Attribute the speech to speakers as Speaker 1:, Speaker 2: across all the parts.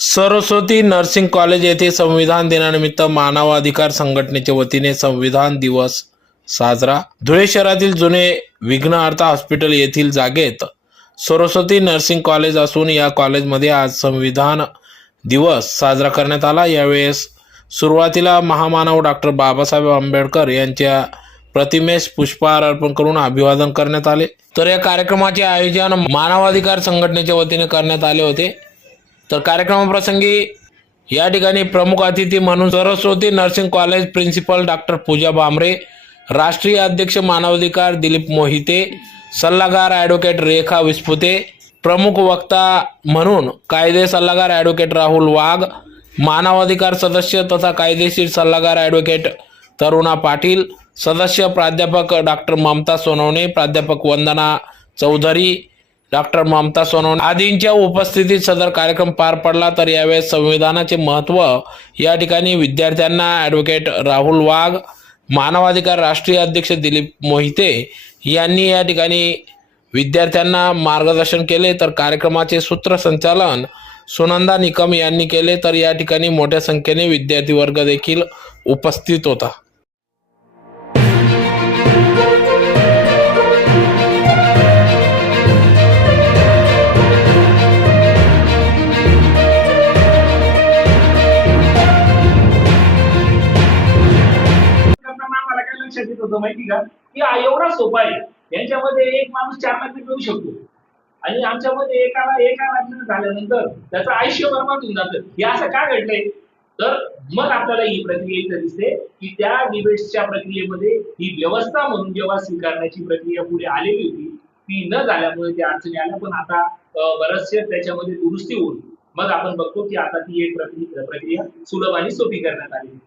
Speaker 1: Saraswati nursing college येथे संविधान दिनानिमित्त मानवाधिकार संघटनेच्या वतीने संविधान दिवस साजरा. धुळे शहरातील जुने विघ्नहर्ता हॉस्पिटल येथील जागेत सरस्वती नर्सिंग कॉलेज असून या कॉलेजमध्ये आज संविधान दिवस साजरा करण्यात आला. यावेळेस सुरुवातीला महामानव डॉक्टर बाबासाहेब आंबेडकर यांच्या प्रतिमेस पुष्पहार अर्पण करून अभिवादन करण्यात आले. तर या कार्यक्रमाचे आयोजन मानवाधिकार संघटनेच्या वतीने करण्यात आले होते. तर कार्यक्रमाप्रसंगी या ठिकाणी प्रमुख अतिथी म्हणून Saraswati nursing college principal doctor Pooja Bhamre राष्ट्रीय अध्यक्ष मानवाधिकार दिलीप मोहिते सल्लागार ॲडव्होकेट रेखा विस्पुते प्रमुख वक्ता म्हणून कायदे सल्लागार ॲडव्होकेट राहुल वाघ मानवाधिकार सदस्य तथा कायदेशीर सल्लागार ॲडव्होकेट तरुणा पाटील सदस्य प्राध्यापक डॉक्टर ममता सोनवणे प्राध्यापक वंदना चौधरी डॉक्टर ममता सोनवणे. आदींच्या उपस्थितीत सदर कार्यक्रम पार पडला तर यावेळेस संविधानाचे महत्त्व या ठिकाणी विद्यार्थ्यांना ॲडव्होकेट राहुल वाघ मानवाधिकार राष्ट्रीय अध्यक्ष दिलीप मोहिते यांनी या ठिकाणी विद्यार्थ्यांना मार्गदर्शन केले तर कार्यक्रमाचे सूत्रसंचालन सुनंदा निकम यांनी केले तर या ठिकाणी मोठ्या संख्येने विद्यार्थी वर्ग देखील उपस्थित होता.
Speaker 2: लक्षात येत होतं माहिती का? की एवढा सोपा आहे. यांच्यामध्ये एक माणूस चार लाख मिळवू शकतो. आणि आमच्यामध्ये एकाला एका लग्न झाल्यानंतर त्याचं आयुष्य बरबाद होऊन जातं. हे असं का घडलंय? तर मग आपल्याला ही प्रक्रिया इथं दिसते की त्या डिबेट्सच्या प्रक्रियेमध्ये ही व्यवस्था म्हणून जेव्हा स्वीकारण्याची प्रक्रिया पुढे आलेली होती ती न झाल्यामुळे त्या अडचणी आल्या. पण आता अं, बऱ्याचशा त्याच्यामध्ये दुरुस्ती होऊन मग आपण बघतो की आता ती एक प्रक्रिया प्रक्रिया सुलभ आणि सोपी करण्यात आली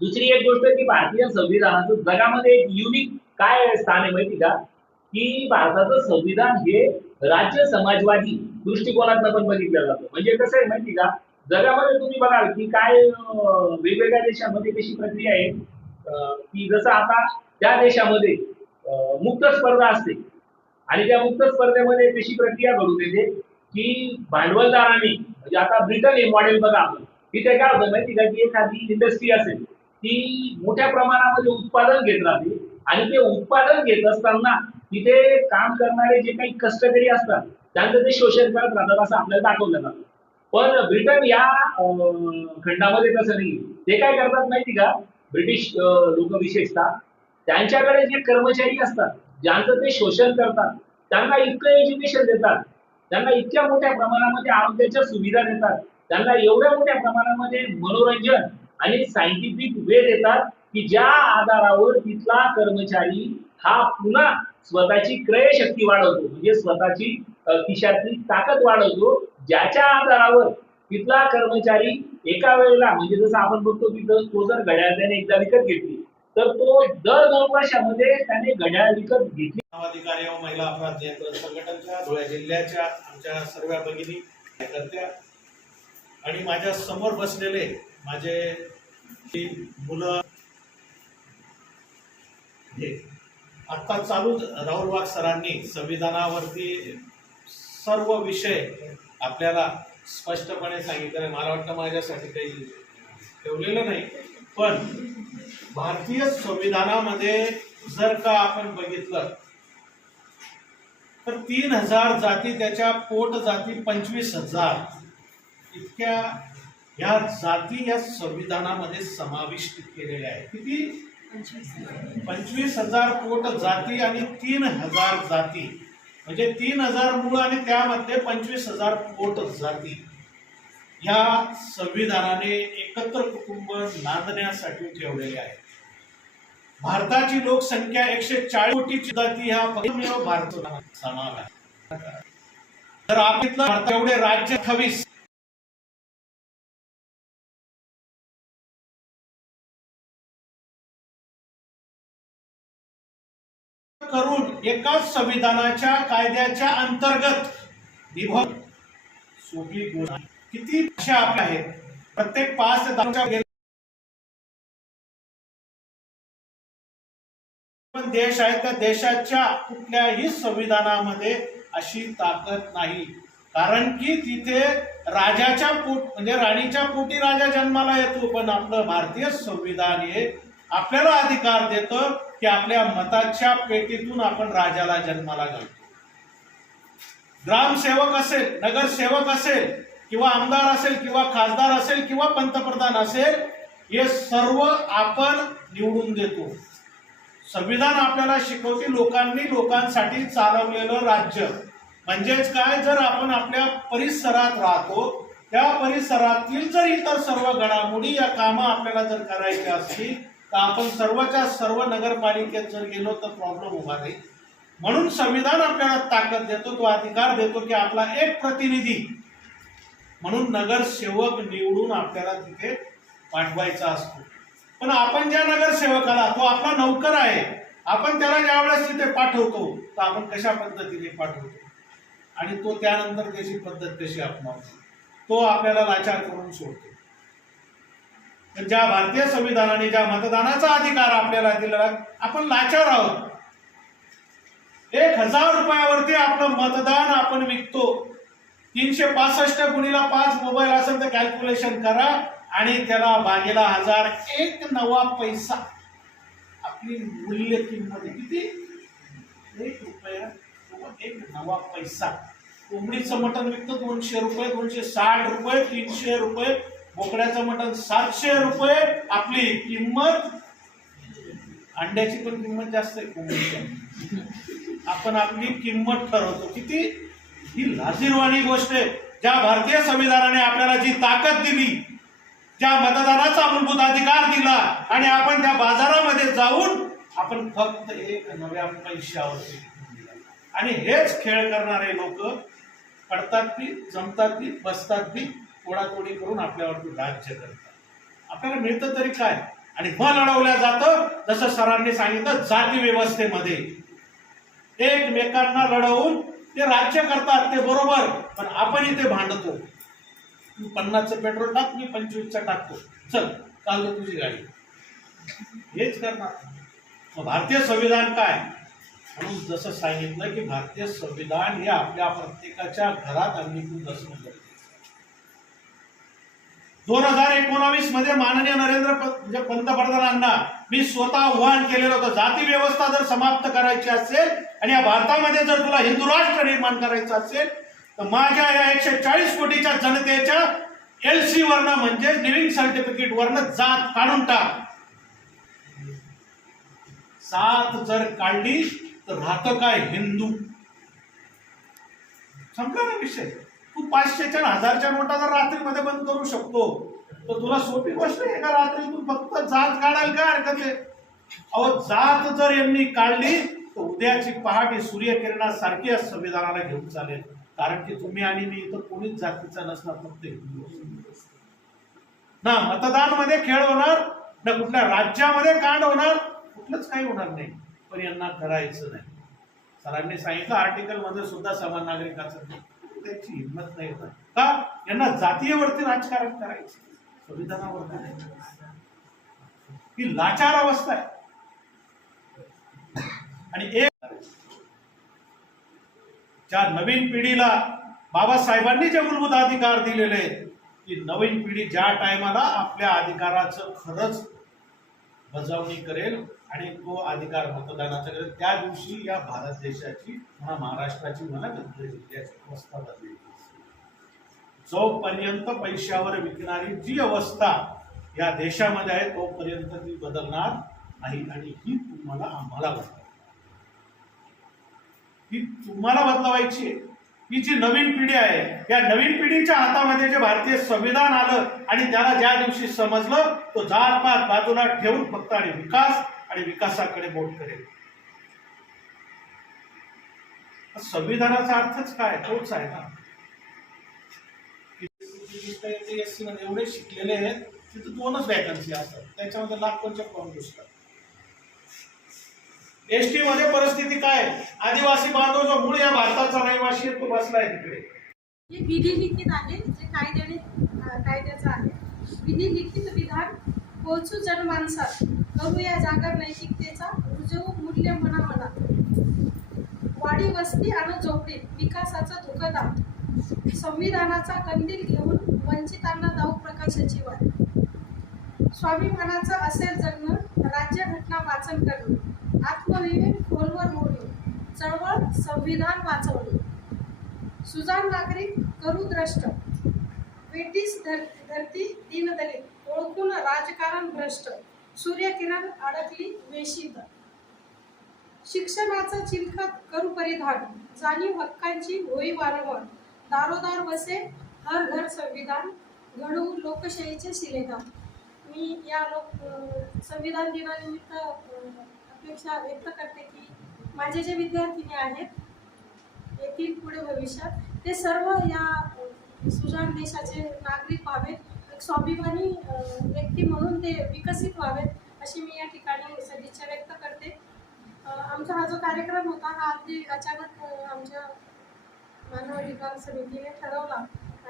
Speaker 2: दुसरी एक गोष्ट की भारतीय संविधानाचं जगामध्ये एक युनिक काय स्थान आहे माहिती का? की भारताचं संविधान हे राज्य समाजवादी दृष्टिकोनातनं पण बघितलं जातं. म्हणजे कसं आहे माहिती का? जगामध्ये तुम्ही बघाल की काय वेगवेगळ्या देशामध्ये कशी प्रक्रिया आहे. की जसं आता त्या देशामध्ये मुक्त स्पर्धा असते. आणि त्या मुक्त स्पर्धेमध्ये कशी प्रक्रिया घडून येते की भांडवलदारांनी म्हणजे आता ब्रिटन हे मॉडेल बघा आपण. तिथे काय होतं माहिती का? की एखादी इंडस्ट्री असेल ती मोठ्या प्रमाणामध्ये उत्पादन घेत राहते. आणि ते उत्पादन घेत असताना तिथे काम करणारे जे काही कष्टकरी असतात त्यांचं ते शोषण करत राहतात असं आपल्याला दाखवलं जातं. पण ब्रिटन या खंडामध्ये तसं नाही. ते काय करतात माहिती का? ब्रिटिश लोक विशेषतः त्यांच्याकडे जे कर्मचारी असतात ज्यांचं ते शोषण करतात त्यांना इतकं एज्युकेशन देतात त्यांना इतक्या मोठ्या प्रमाणामध्ये आरोग्याच्या सुविधा देतात त्यांना एवढ्या मोठ्या प्रमाणामध्ये मनोरंजन आणि सायंटिफिक वे देतात की ज्या आधारावर तिथला कर्मचारी हा पुन्हा स्वतःची क्रयशक्ती वाढवतो म्हणजे स्वतःची खिशातली ताकद वाढवतो ज्याच्या आधारावर तिथला कर्मचारी एका वेळेला म्हणजे जसं आपण बघतो की तो जर घड्याळ त्याने एकदा विकत घेतली तर तो दर दोन वर्षामध्ये त्याने घड्याळ विकत घेतली.
Speaker 3: अधिकारी व महिला अपराध नियंत्रण संघटनच्या धुळे जिल्ह्याच्या आमच्या सर्व भगिनी करत्या आणि माझ्यासमोर बसलेले माझे मुलं हे. आता राहुल वाघ सरांनी संविधानावरती सर्व विषय आपल्याला स्पष्टपणे सांगितले मला वाटतं माझ्यासाठी काही ठेवलेलं नाही. पण भारतीय संविधानामध्ये जर का आपण बघितलं तर तीन हजार जाती त्याच्या पोट जाती पंचवीस हजार. इतक्या या जाती या संविधानामध्ये समाविष्ट केलेल्या आहेत. किती? पंचवीस हजार कोट जाती आणि तीन हजार जाती. म्हणजे तीन हजार मूळ आणि त्यामध्ये पंचवीस हजार कोट जाती. या संविधानाने एकत्र कुटुंब नांदण्यासाठी ठेवलेले आहे भारताची लोकसंख्या एकशे चाळीस कोटीची जाती ह्या भारत समाव आहे. तर आपण भारत एवढे राज्य अठ्ठावीस करून एकाच संविधानाच्या कायद्याच्या अंतर्गत विभाग सोपी गुण आहे. किती भाषा आपल्या आहेत? प्रत्येक पाच ते पण देश आहे त्या देशाच्या कुठल्याही संविधानामध्ये अशी ताकद नाही. कारण की तिथे राजाच्या पोट म्हणजे राणीच्या पोटी राजा जन्माला येतो पण आपलं भारतीय संविधान हे आपल्याला अधिकार देतो की आपल्या मताच्या पेटीतून आपण राजाला जन्माला घालतो. ग्रामसेवक असेल नगरसेवक असेल किंवा आमदार असेल किंवा खासदार असेल किंवा पंतप्रधान असेल हे सर्व आपण निवडून देतो. संविधान आपल्याला शिकवते लोकांनी लोकांसाठी चालवलेलं राज्य. म्हणजेच काय? जर आपण आपल्या परिसरात राहतो त्या परिसरातील जर इतर सर्व घडामोडी या कामं आपल्याला जर करायची असतील तर आपण सर्वच्या सर्व नगरपालिकेत जर गेलो तर प्रॉब्लेम उभा राहील. म्हणून संविधान आपल्याला ताकद देतो तो अधिकार देतो की आपला एक प्रतिनिधी. म्हणून नगरसेवक निवडून आपल्याला तिथे पाठवायचा असतो. पण आपण ज्या नगरसेवकाला तो आपला नौकर आहे. आपण त्याला ज्यावेळेस तिथे पाठवतो तर आपण कशा पद्धतीने पाठवतो? आणि तो त्यानंतर त्याची पद्धत कशी अपनावतो? तो आपल्याला लाचार करून सोडतो. ज्या भारतीय संविधानाने ज्या मतदानाचा अधिकार आपल्याला दिलेला आपण लाचार आहोत. एक हजार रुपयावरती आपलं मतदान आपण विकतो. तीनशे पासष्ट गुणीला पाच मोबाईल असेल तर कॅल्क्युलेशन करा आणि त्याला बागेला हजार एक नवा पैसा. आपली मूल्य किंमत किती? एक रुपया एक नवा पैसा. कोंबडीचं मटण विकतं दोनशे रुपये दोनशे साठ रुपये तीनशे रुपये. बोकड्याचं मटण सातशे रुपये आपली किंमत. अंड्याची पण किंमत जास्त आहे कोंबडीच्या आपण आपली किंमत ठरवतो. किती? ही लाजीरवाणी गोष्ट आहे. ज्या भारतीय संविधानाने आपल्याला जी ताकद दिली ज्या मतदानाचा मूलभूत अधिकार दिला आणि आपण त्या बाजारामध्ये जाऊन आपण फक्त एक नव्या पैशावरती आणि हेच खेळ करणारे लोक पडतात बी जमतात बी बसतात बी तोडातोडी करून आपल्यावरती राज्य करतात आपल्याला मिळतं तरी काय? आणि मग लढवल्या जातं जसं सरांनी सांगितलं जाती व्यवस्थेमध्ये. एकमेकांना लढवून ते राज्य करतात ते बरोबर पण आपण इथे भांडतो. तू पन्नासचं पेट्रोल टाक मी पंचवीसचं टाकतो. चल चाललं तुझी गाडी. हेच करणार. भारतीय संविधान काय? म्हणून जसं सांगितलं की भारतीय संविधान हे आपल्या प्रत्येकाच्या घरात अंगीकृत असणं गरजेचं दोन हजार एकोणावीसमध्ये माननीय नरेंद्र म्हणजे पंतप्रधानांना मी स्वतः आव्हान केलेलं होतं. जाती व्यवस्था जर समाप्त करायची असेल आणि या भारतामध्ये जर तुला हिंदू राष्ट्र निर्माण करायचं असेल तर माझ्या या एकशे चाळीस कोटीच्या जनतेच्या एल सी वरनं म्हणजे लिव्हिंग सर्टिफिकेट वरनं जात काढून टाक. सात जर काढली तर राहतं काय हिंदू? संपला ना विषय. तू पाचशेच्या हजारच्या नोटा जर रात्रीमध्ये बंद करू शकतो तर तुला सोपी गोष्ट आहे का रात्रीतून फक्त जात काढायला काय हरकत आहे? अहो जात जर यांनी काढली तर उद्याची पहाटे सूर्यकिरणासारखी या संविधानाला घेऊन चालेल. कारण की तुम्ही आणि मी इथं कोणीच जातीचा नसणार फक्त ना मतदानमध्ये खेळ होणार ना कुठल्या राज्यामध्ये कांड होणार कुठलंच काही होणार नाही. पण यांना करायचं नाही. सरांनी सांगितलं आर्टिकलमध्ये सुद्धा समान नागरिकाचं नाही. त्याची हिंमत नाही होत. का? यांना जातीयवरती राजकारण करायचं. संविधानावरती नाही ही लाचार अवस्था आहे. आणि एक ज्या नवीन पिढीला बाबासाहेबांनी जे मूलभूत अधिकार दिलेले आहेत की नवीन पिढी ज्या टायमाला आपल्या अधिकाराचं खरंच बजावणी करेल आणि तो अधिकार मतदानाचा त्या दिवशी या भारत देशाची म्हणा महाराष्ट्राची म्हणा धुळे जिल्ह्याची अवस्था बदलली जोपर्यंत पैशावर विकणारी जी अवस्था या देशामध्ये आहे तोपर्यंत ती बदलणार नाही. आणि ही तुम्हाला आम्हाला बदलणार ही तुम्हाला बदलवायची आहे. ही जी नवीन पिढी आहे या नवीन पिढीच्या हातामध्ये जे भारतीय संविधान आलं आणि त्याला ज्या दिवशी समजलं तो जात पात बाजूला ठेवून फक्त आणि विकास आणि विकासाकडे बोट करेल. संविधानाचा अर्थच काय? तोच आहे ना. एवढे शिकलेले आहेत तिथे दोनच वॅकन्सी असतात. त्याच्यामध्ये लाखोंच्या फॉर्म दिसतात एसटी मध्ये परिस्थिती काय? आदिवासी बांधव जो मूळ या भारताचा रहिवासी तो बसलाय तिकडे.
Speaker 4: हे विधी लिखित आहे जे कायद्याने कायद्याचं आहे. विधी लिखित विधान पोचू जनमानसात. करूया जागर नैतिकतेचा रुजवू मूल्य म्हणा म्हणा वाडी वस्ती आणि झोपडीत विकासाचं धोकदार संविधानाचा कंदील घेऊन वंचितांना दाऊ प्रकाशाची वाट. स्वाभिमानाचं असेल जगणं राज्यघटना वाचन करणं. आत्मविवेक खोलवर मोडणं. चळवळ संविधान वाचवणं. सुजाण नागरिक करू द्रष्ट. ब्रिटिश धर धरती दीनदलित ओळखून राजकारण भ्रष्ट. सूर्यकिरण अडकली वेशीत शिक्षणाचं चिलखत करू परिधान. जाणीव हक्कांची होई वारंवार. दारोदार बसे हर घर संविधान घडू लोकशाहीचे शिलेदार. मी या लोक संविधान दिनानिमित्त अपेक्षा व्यक्त करते की माझे जे विद्यार्थिनी आहेत येथील पुढे भविष्यात ते सर्व या सुजान सुजाण देशाचे नागरिक व्हावेत. एक स्वाभिमानी व्यक्ती म्हणून ते विकसित व्हावेत अशी मी या ठिकाणी सदिच्छा व्यक्त करते. आमचा हा जो कार्यक्रम होता हा अगदी अचानक आमच्या मानवाधिकार समितीने ठरवला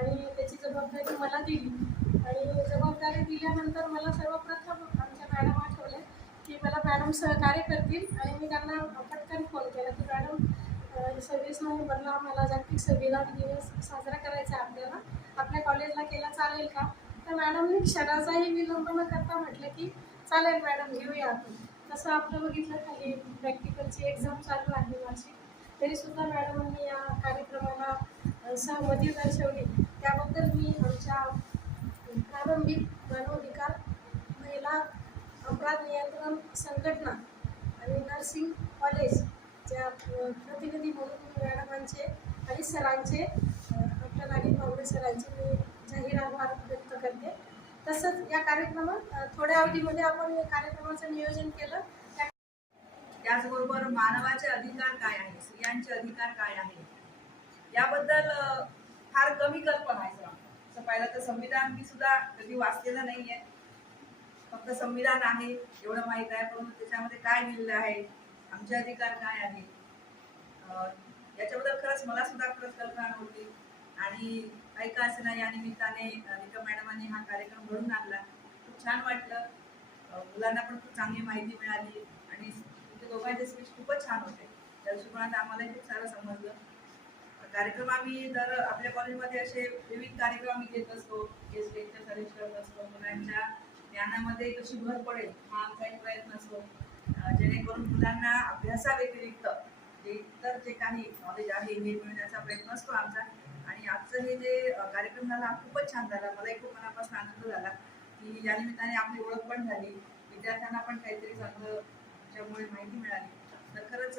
Speaker 4: आणि त्याची जबाबदारी मला दिली. आणि जबाबदारी दिल्यानंतर मला सर्वप्रथम आमच्या मॅडम आठवले की मला मॅडम सहकार्य करतील आणि मी त्यांना पटकन फोन केला की मॅडम सव्वीस नोव्हेंबरला आम्हाला जागतिक संविधान दिवस साजरा करायचा आहे आपल्याला. आपल्या कॉलेजला केला चालेल का? तर मॅडमने क्षणाचाही विलंब न करता म्हटलं की चालेल मॅडम घेऊया आपण. तसं आपलं बघितलं खाली प्रॅक्टिकलची एक्झाम चालू आहे माझी. तरीसुद्धा मॅडमांनी या कार्यक्रमाला सहमती दर्शवली. त्याबद्दल मी आमच्या प्रारंभिक मानवाधिकार महिला अपराध नियंत्रण संघटना आणि नर्सिंग कॉलेजच्या ज्या प्रतिनिधी म्हणून मॅडमांचे आणि सरांचे डॉक्टर आणि पावडे सरांचे मी जाहीर आभार करते. तसंच या कार्यक्रमात थोड्या अवधीमध्ये आपण या कार्यक्रमाचं नियोजन केलं.
Speaker 5: त्याचबरोबर मानवाचे अधिकार काय आहे स्त्रियांचे अधिकार काय आहे याबद्दल फार कमी कल्पना आहे सर तसं पाहिलं तर संविधान मी सुद्धा कधी वाचलेलं नाहीये. फक्त संविधान आहे एवढं माहीत आहे परंतु त्याच्यामध्ये काय लिहिलेलं आहे आमचे अधिकार काय आहे याच्याबद्दल खरंच मला सुद्धा खरंच कल्पना नव्हती. आणि ऐका का असेना या निमित्ताने रिका मॅडमांनी हा कार्यक्रम घडून आणला. खूप छान वाटलं. मुलांना पण खूप चांगली माहिती मिळाली. आणि तुमचे दोघांचे स्पीच खूपच छान होते. त्या दृष्टिकोनात आम्हालाही खूप सारं समजलं. कार्यक्रम आम्ही दर आपल्या कॉलेजमध्ये असे विविध कार्यक्रम आम्ही घेत असतो. गेस्ट लेक्चर अरेंज करत असतो मुलांच्या ज्ञानामध्ये कशी भर पडेल हा आमचा एक प्रयत्न असतो. जेणेकरून मुलांना अभ्यासाव्यतिरिक्त जे इतर जे काही नॉलेज आहे हे मिळण्याचा प्रयत्न असतो आमचा. आणि आजचं हे जे कार्यक्रम झाला खूपच छान झाला. मलाही खूप मनापासून आनंद झाला की या निमित्ताने आपली ओळख पण झाली. विद्यार्थ्यांना पण काहीतरी चांगलं त्याच्यामुळे माहिती मिळाली. तर खरंच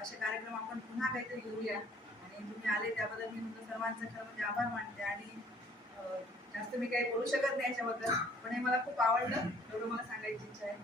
Speaker 5: असे कार्यक्रम आपण पुन्हा काहीतरी घेऊया. आणि तुम्ही आले त्याबद्दल मी तुमचं सर्वांचं खरं म्हणजे आभार मानते. आणि जास्त मी काही बोलू शकत नाही याच्याबद्दल पण हे मला खूप आवडलं. एवढं मला सांगायची इच्छा आहे.